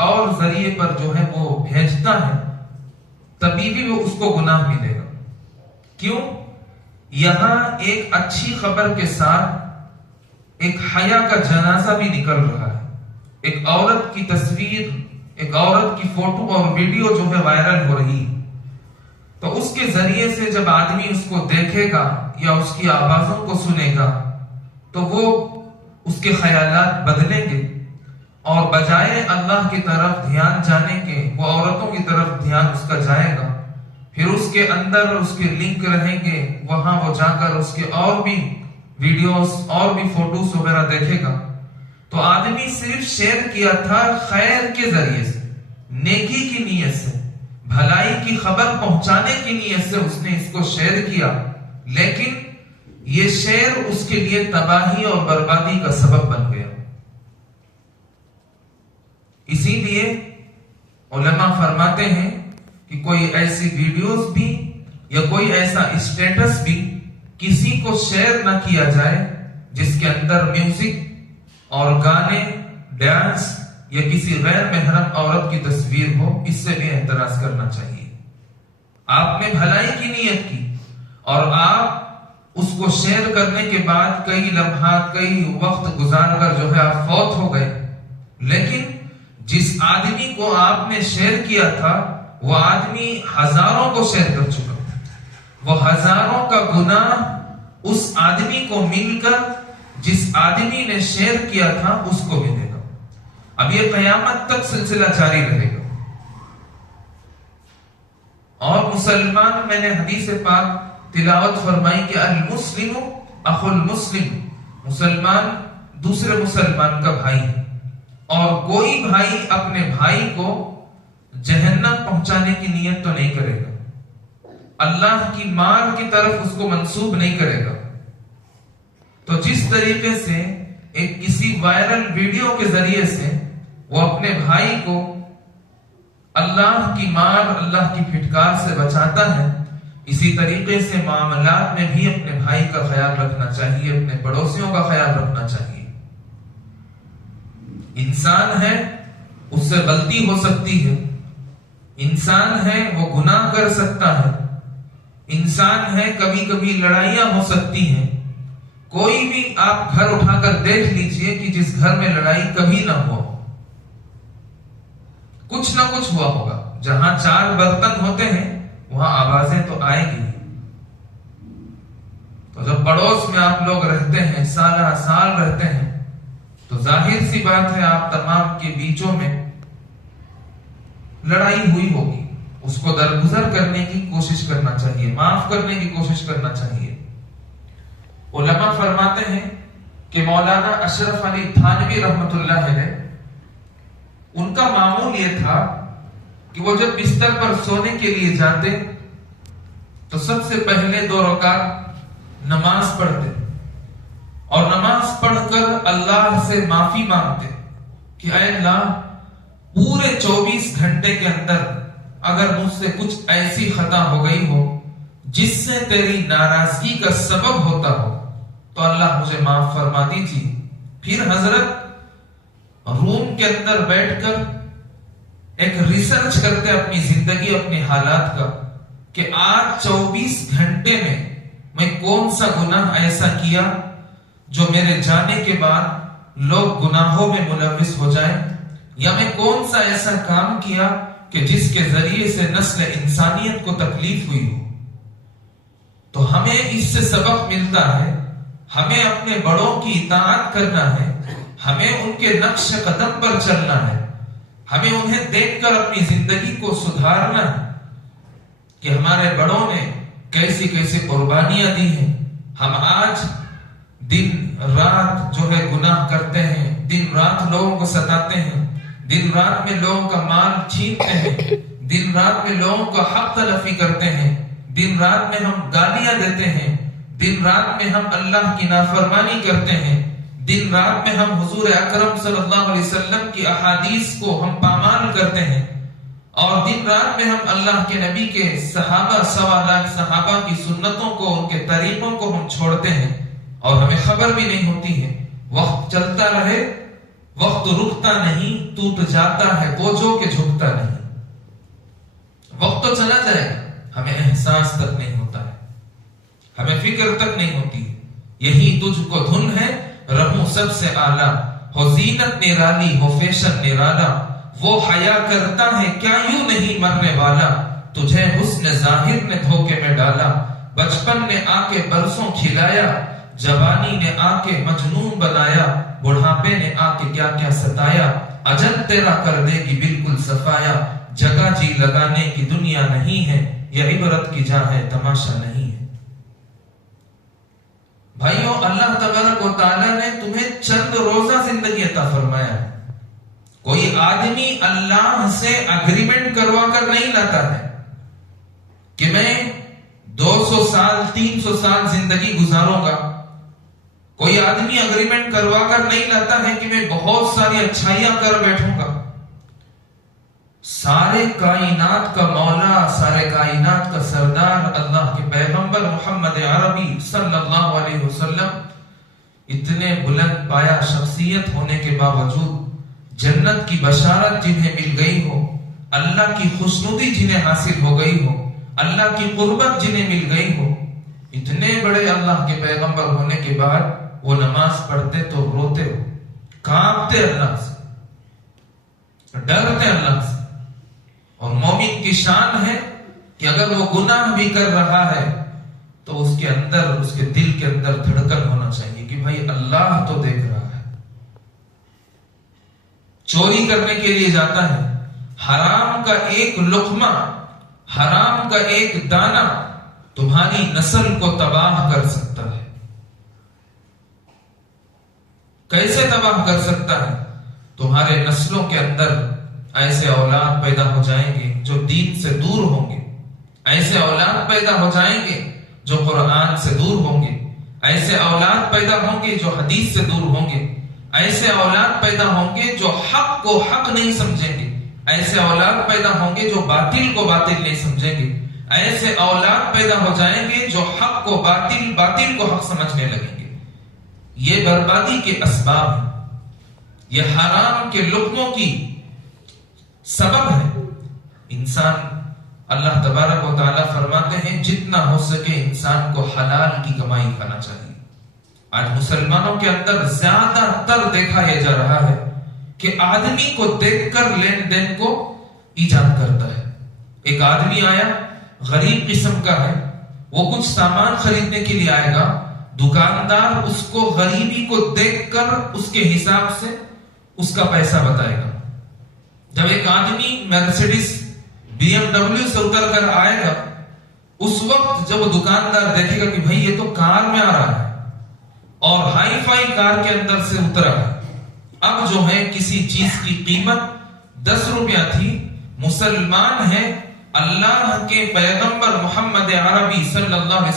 اور ذریعے پر جو ہے وہ بھیجتا ہے، تبھی بھی وہ اس کو گناہ ملے گا۔ کیوں؟ یہاں ایک اچھی خبر کے ساتھ ایک حیا کا جنازہ بھی نکل رہا ہے۔ ایک عورت کی تصویر، ایک عورت کی فوٹو اور ویڈیو جو ہے وائرل ہو رہی، تو اس کے ذریعے سے جب آدمی اس کو دیکھے گا یا اس کی آوازوں کو سنے گا تو وہ اس کے خیالات بدلیں گے، اور بجائے اللہ کی طرف دھیان جانے کے وہ عورتوں کی طرف دھیان اس کا جائے گا۔ پھر اس کے اندر اس کے لنک رہیں گے، وہاں وہ جا کر اس کے اور بھی ویڈیوز اور بھی فوٹوز وغیرہ دیکھے گا۔ تو آدمی صرف شیئر کیا تھا خیر کے ذریعے سے، نیکی کی نیت سے، بھلائی کی خبر پہنچانے کی نیت سے اس نے اس کو شیئر کیا، لیکن یہ شیئر اس کے لیے تباہی اور بربادی کا سبب بن گیا۔ اسی لیے علماء فرماتے ہیں کہ کوئی ایسی ویڈیوز بھی یا کوئی ایسا اسٹیٹس بھی کسی کو شیئر نہ کیا جائے جس کے اندر میوزک اور گانے، ڈانس یا کسی غیر محرم عورت کی تصویر ہو۔ اس سے بھی احتراز کرنا چاہیے۔ آپ نے بھلائی کی نیت کی اور آپ اس کو شیئر کرنے کے بعد کئی لمحات، کئی وقت گزار کر جو ہے آپ فوت ہو گئے، لیکن جس آدمی کو آپ نے شیئر کیا تھا وہ آدمی ہزاروں کو شیئر کر چکا، وہ ہزاروں کا گناہ اس آدمی کو مل کر جس آدمی نے شیئر کیا تھا اس کو ملے گا۔ اب یہ قیامت تک سلسلہ جاری رہے گا۔ اور مسلمان، میں نے حدیث پاک تلاوت فرمائی کہ المسلم اخو المسلم، مسلمان دوسرے مسلمان کا بھائی ہے، اور کوئی بھائی اپنے بھائی کو جہنم پہنچانے کی نیت تو نہیں کرے گا، اللہ کی مار کی طرف اس کو منسوب نہیں کرے گا۔ تو جس طریقے سے ایک کسی وائرل ویڈیو کے ذریعے سے وہ اپنے بھائی کو اللہ کی مار، اللہ کی پھٹکار سے بچاتا ہے، اسی طریقے سے معاملات میں بھی اپنے بھائی کا خیال رکھنا چاہیے، اپنے پڑوسیوں کا خیال رکھنا چاہیے۔ انسان ہے، اس سے غلطی ہو سکتی ہے، انسان ہے وہ گناہ کر سکتا ہے، انسان ہے کبھی کبھی لڑائیاں ہو سکتی ہیں۔ کوئی بھی آپ گھر اٹھا کر دیکھ لیجئے کہ جس گھر میں لڑائی کبھی نہ ہو، کچھ نہ کچھ ہوا ہوگا۔ جہاں چار برتن ہوتے ہیں وہاں آوازیں تو آئیں گی۔ تو جب پڑوس میں آپ لوگ رہتے ہیں، سالہ سال رہتے ہیں، تو ظاہر سی بات ہے آپ تمام کے بیچوں میں لڑائی ہوئی ہوگی۔ اس کو درگزر کرنے کی کوشش کرنا چاہیے، معاف کرنے کی کوشش کرنا چاہیے۔ علماء فرماتے ہیں کہ مولانا اشرف علی تھانوی رحمت اللہ علیہ، ان کا معمول یہ تھا کہ وہ جب بستر پر سونے کے لیے جاتے تو سب سے پہلے 2 رکعت نماز پڑھتے، اور نماز پڑھ کر اللہ سے معافی مانگتے کہ اے اللہ، پورے 24 گھنٹے کے اندر اگر مجھ سے کچھ ایسی خطا ہو گئی ہو جس سے تیری ناراضگی کا سبب ہوتا ہو تو اللہ مجھے معاف فرما دیجیے۔ پھر حضرت روم کے اندر بیٹھ کر ایک ریسرچ کرتے اپنی زندگی، اپنے حالات کا، کہ آج 24 گھنٹے میں کون سا گناہ ایسا کیا جو میرے جانے کے بعد لوگ گناہوں میں ملوث ہو جائیں، یا میں کون سا ایسا کام کیا کہ جس کے ذریعے سے نسل انسانیت کو تکلیف ہوئی ہو۔ تو ہمیں اس سے سبق ملتا ہے، ہمیں اپنے بڑوں کی اطاعت کرنا ہے، ہمیں ان کے نقش قدم پر چلنا ہے، ہمیں انہیں دیکھ کر اپنی زندگی کو سدھارنا ہے کہ ہمارے بڑوں نے کیسی کیسی قربانیاں دی ہیں۔ ہم آج دن رات جو ہے گناہ کرتے ہیں، دن رات لوگوں کو ستاتے ہیں، دن رات میں لوگوں کا مال چھینتے ہیں، دن رات میں لوگوں کا حق تلفی کرتے ہیں، دن رات میں ہم گالیاں دیتے ہیں، دن رات میں ہم اللہ کی نافرمانی کرتے ہیں، دن رات میں ہم حضور اکرم صلی اللہ علیہ وسلم کی احادیث کو ہم پامال کرتے ہیں، اور دن رات میں ہم اللہ کے نبی کے صحابہ، 1.25 لاکھ صحابہ کی سنتوں کو، ان کے طریقوں کو ہم چھوڑتے ہیں، اور ہمیں خبر بھی نہیں ہوتی ہے۔ وقت چلتا رہے، وقت رکتا نہیں ٹوٹ جاتا ہے بوجھوں کے جھکتا نہیں. وقت تو چلا جائے گا، ہمیں احساس تک نہیں ہوتا ہے، ہمیں فکر تک نہیں ہوتی. یہی تجھ کو دھن ہے رہوں سب سے اعلیٰ، ہو زینت نرالی ہو فیشن نرالا، وہ حیا کرتا ہے کیا یوں نہیں مرنے والا، تجھے حسن ظاہر نے دھوکے میں ڈالا. بچپن نے آ کے برسوں کھلایا، جوانی نے آ کے مجنون بنایا، بڑھاپے نے آ کے کیا کیا ستایا، اجل تیرا کر دے گی بالکل صفایا. جگہ جی لگانے کی دنیا نہیں ہے، یہ عبرت کی جا ہے تماشا نہیں ہے. بھائیوں، اللہ تبارک و تعالیٰ نے تمہیں چند روزہ زندگی عطا فرمایا ہے. کوئی آدمی اللہ سے اگریمنٹ کروا کر نہیں لاتا ہے کہ میں 200 سال 300 سال زندگی گزاروں گا. کوئی آدمی اگریمنٹ کروا کر نہیں لاتا ہے کہ میں بہت ساری اچھائیاں کر بیٹھوں گا. سارے کائنات کا مولا، سارے کائنات کا سردار اللہ کے پیغمبر محمد عربی صلی اللہ علیہ وسلم اتنے بلند پایا شخصیت ہونے کے باوجود جنت کی بشارت جنہیں مل گئی ہو، اللہ کی خوشنودی جنہیں حاصل ہو گئی ہو، اللہ کی قربت جنہیں مل گئی ہو، اتنے بڑے اللہ کے پیغمبر ہونے کے بعد وہ نماز پڑھتے تو روتے ہو، کانپتے اللہ سے، ڈرتے اللہ سے. اور مومن کی شان ہے کہ اگر وہ گناہ بھی کر رہا ہے تو اس کے اندر، اس کے دل کے اندر دھڑکن ہونا چاہیے کہ بھائی اللہ تو دیکھ رہا ہے. چوری کرنے کے لیے جاتا ہے، حرام کا ایک لقمہ، حرام کا ایک دانہ تمہاری نسل کو تباہ کر سکتا ہے. کیسے تباہ کر سکتا ہے؟ تمہارے نسلوں کے اندر ایسے اولاد پیدا ہو جائیں گے جو دین سے دور ہوں گے، ایسے اولاد پیدا ہو جائیں گے جو قرآن سے دور ہوں گے، ایسے اولاد پیدا ہوں گے جو حدیث سے دور ہوں گے، ایسے اولاد پیدا ہوں گے جو حق کو حق نہیں سمجھیں گے، ایسے اولاد پیدا ہوں گے جو باطل کو باطل نہیں سمجھیں گے، ایسے اولاد پیدا ہو جائیں گے جو حق کو باطل، باطل کو حق سمجھنے لگیں گے. یہ بربادی کے اسباب ہیں، یہ حرام کے لقموں کی سبب ہے. انسان، اللہ تبارک و تعالیٰ فرماتے ہیں جتنا ہو سکے انسان کو حلال کی کمائی کھانا چاہیے. آج مسلمانوں کے اندر زیادہ تر دیکھا یہ جا رہا ہے کہ آدمی کو دیکھ کر لین دین کو ایجاد کرتا ہے. ایک آدمی آیا، غریب قسم کا ہے، وہ کچھ سامان خریدنے کے لیے آئے گا، دکاندار اس کو غریبی کو دیکھ کر اس کے حساب سے اس کا پیسہ بتائے گا. جب ایک آدمی مرسیڈس BMW سے اتر کر آئے گا، اس وقت جب دکاندار دیکھے گا کہ بھائی یہ تو کار میں آ رہا ہے اور ہائی فائی کار کے اندر سے اترا ہے. اب جو ہے کسی چیز کی قیمت 10 روپیہ تھی، مسلمان ہے، اللہ کے پیغمبر محمد عربی صلی اللہ علیہ وسلم